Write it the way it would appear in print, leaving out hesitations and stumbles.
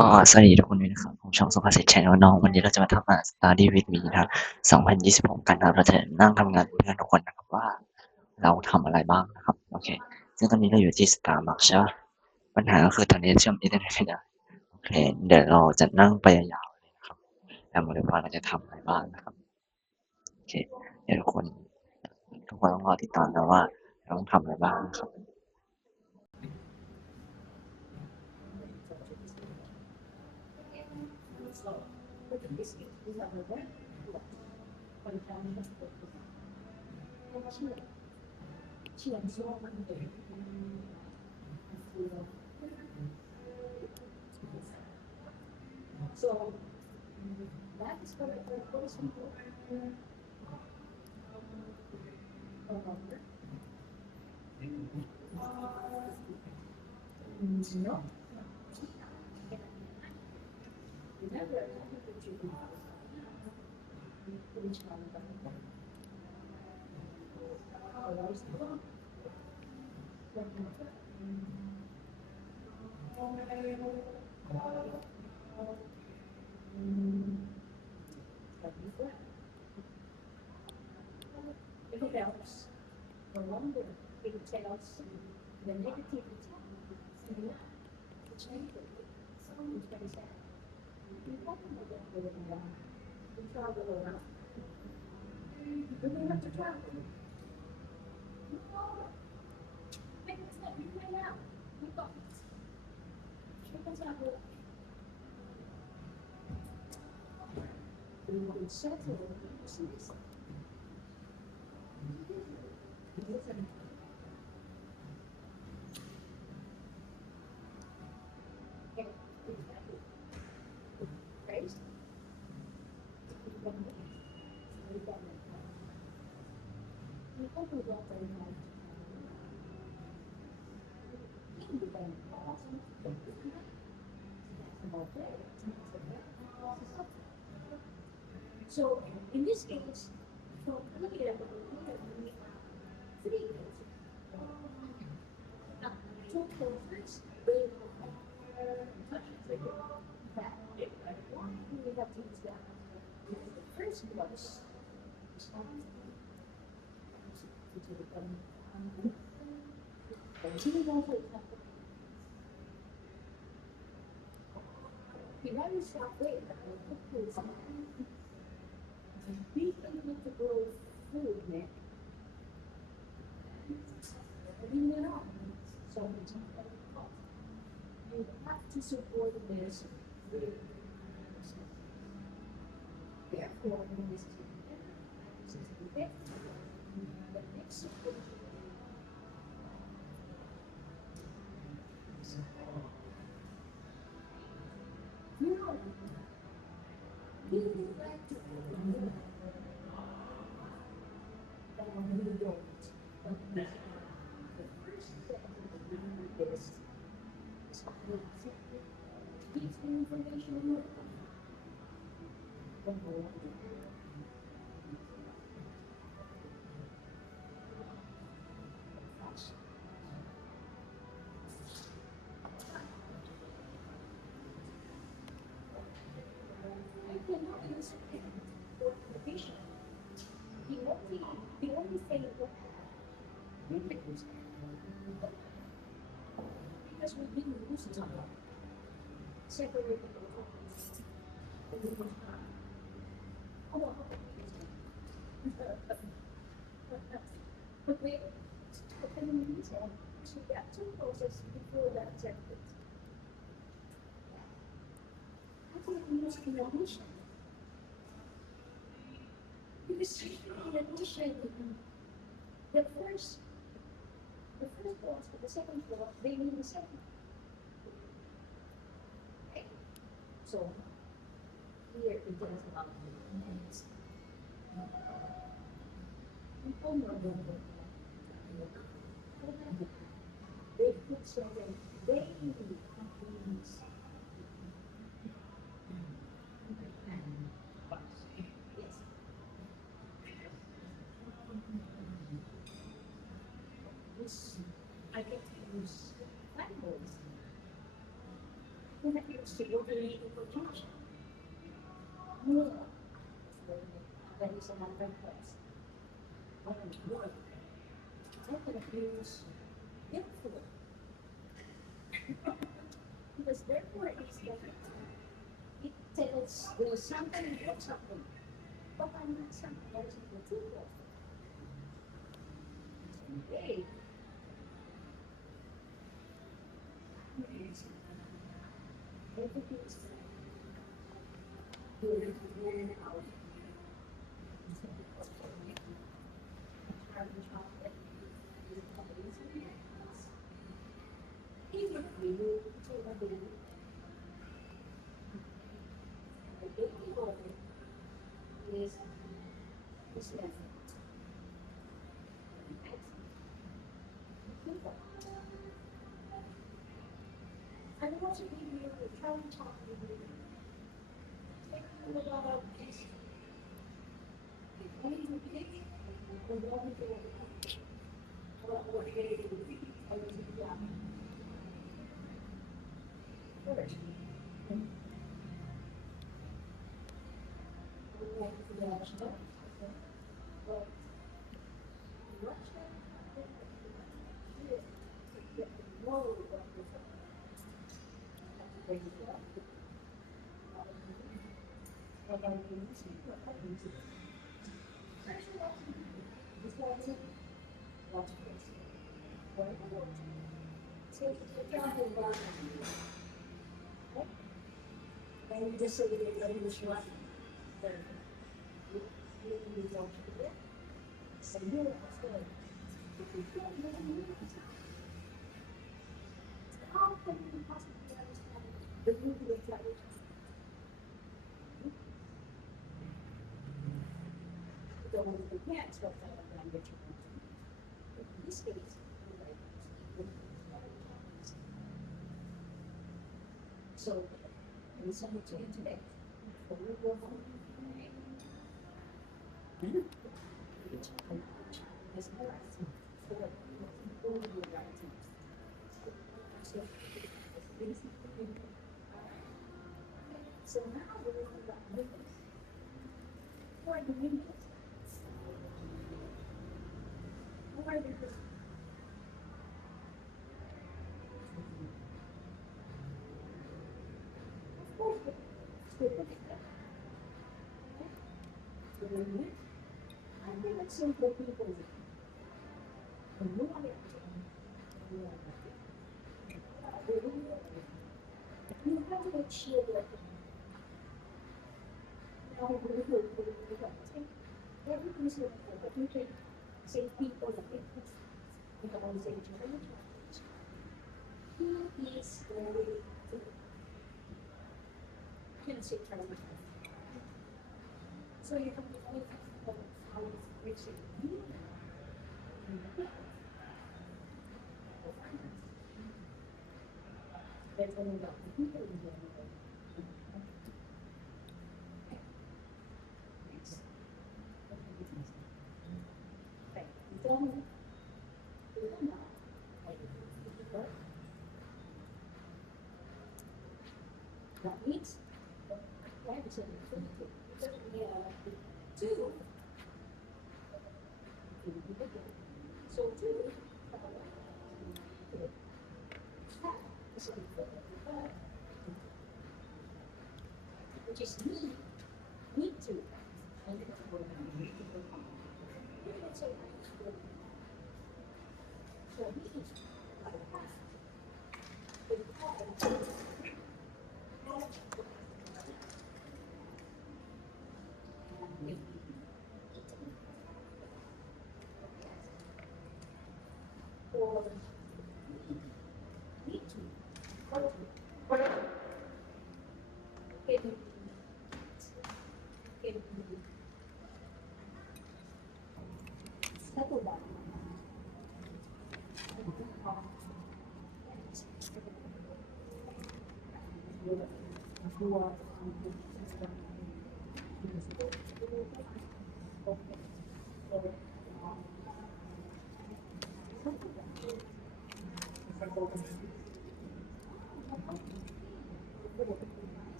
ก็สวัสดีทุกคนด้วยนะครับผมช่องสุภาษิต Channel น้องวันนี้เราจะมาทำStudy with me นะครับ2026กันนะครับเราจะนั่งทำงานเพื่อนทุกคนนะครับว่าเราทำอะไรบ้างนะครับโอเคซึ่งตอนนี้เราอยู่ที่ Starbucks ใช่ปะปัญหาก็คือตอนนี้เชื่อมอินเทอร์เน็ตไม่ได้โอเคเดี๋ยวเราจะนั่งไปยาวๆเลยนะครับแล้วมาดูว่าเราจะทำอะไรบ้างนะครับโอเคเดี๋ยวทุกคนต้องรอติดตามนะว่าเราต้องทำอะไรบ้างนะครับ